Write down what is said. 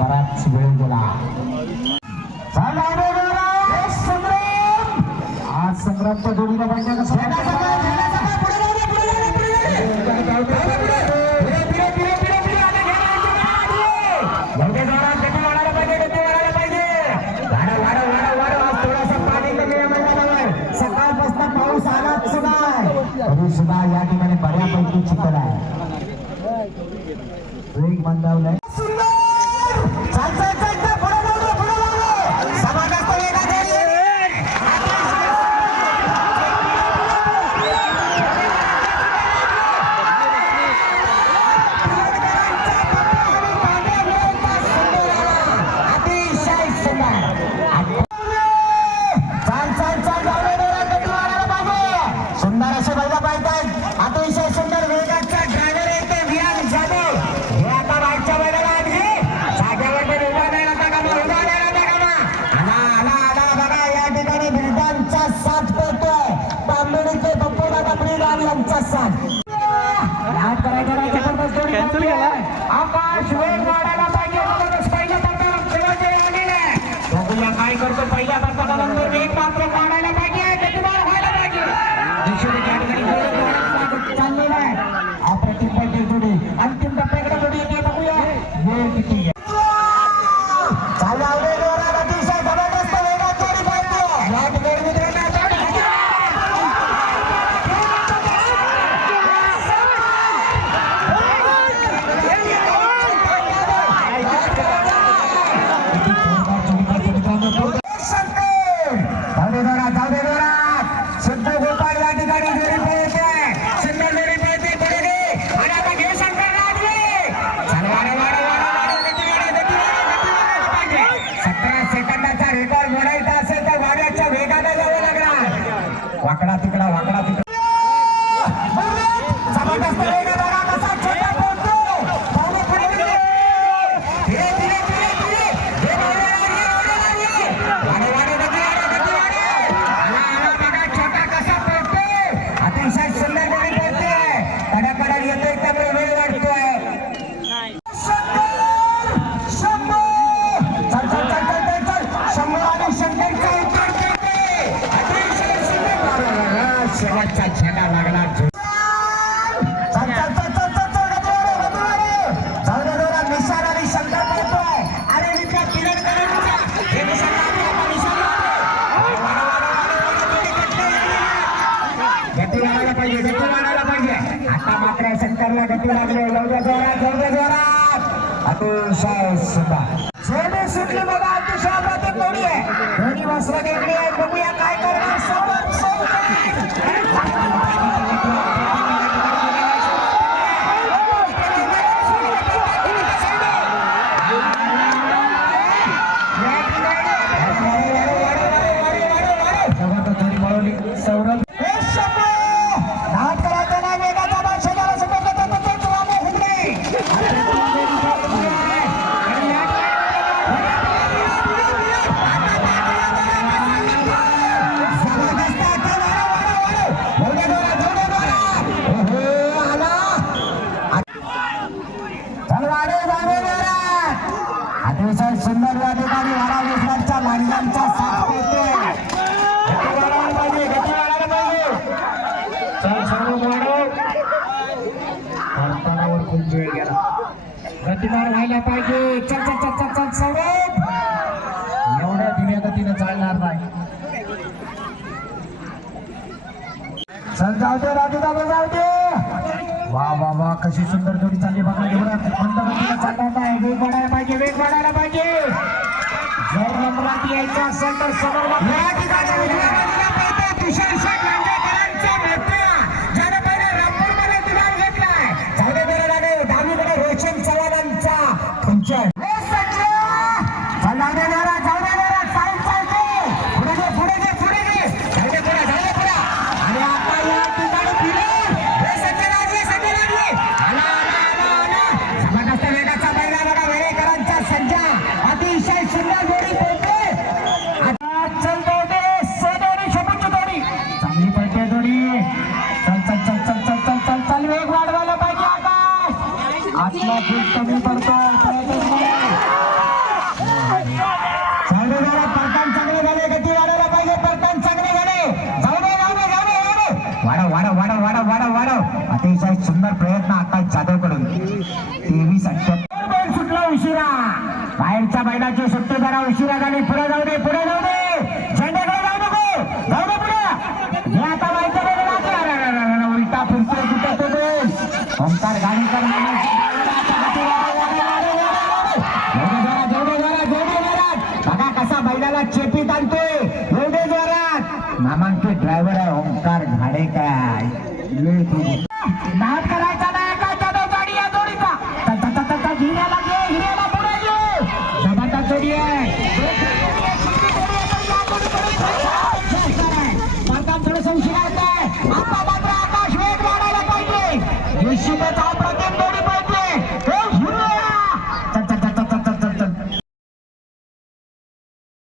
बराच वेळ गेला आज संग्रामच्या जोडीला पाहिजे सकाळपासून पाऊस आलाच तरी सुद्धा या ठिकाणी बऱ्यापैकी चिखल आहे वेग मंदावलाय आकाश वेग वाढायला पाहिजे काय करतो पहिल्या नंतर वेग मात्र काढायला पाहिजे व्हायला पाहिजे चाललेला आहे अप्रतिम पाहिजे जोडी अंतिम टप्प्याकडे जोडी येते बघूया वेळ किती अतिशय जबरदस्त वेगात जोडी पाहिजे वाकडा तिकडा जबरदस्त छोटा कसा पडतो अतिशय सुंदर गोळी पडते कड्याकडा येतोय त्यामुळे वेळ वाढतोय शेवटचा झेंडा लागला निशाण आणि शंकर करतोय अरे विद्या किरण गती वाढायला पाहिजे आता मात्र शंकरला गती लागले जोरात अतिशय सुंदर सुटली बघा अतिशय अप्रतिम जोडी आहे दोन्ही वस्त्र वेगळी आहे बघूया काय करणार अतिशय सुंदर या ठिकाणी वारा विश्वासच्या माणसांचा साथ मिळतोय खूप वेळ गेला गतिमान व्हायला पाहिजे चल सौरभ चल जाऊ दे राजू दादा जाऊ दे वा वा वा कशी सुंदर जोडी चालली बघा एवढा मंदगतीला चालणार नाही वेग वाढायला पाहिजे वेग वाढायला पाहिजे जर नंबरात यायचं असेल तर समोर या ठिकाणी उजव्या बाजूला पळतोय तुषार शेठ लांडेकरांचा मोठा ज्याने पहिले रामपूरमध्ये गुलाल घेतलाय जाऊ दे बरं लागे डावीकडे रोशन चव्हाणांचा तुमच्या अतिशय सुंदर प्रयत्न आकाश जाधवकडून 23-78 सुटला उशिरा बाहेरच्या बैलाची सुट्टी जरा उशिरा झाली पुढे जाऊ दे झेंड्याकडे जाऊ दे पुढे हे आता माहिती उलटा फिरतोय कुठे तो बेल ओंकार गाडीकर बघा कसा बैलाला चेपीत आणतोय एवढे जोरात नामांकित ड्रायव्हर आहे ओंकार घाडेकर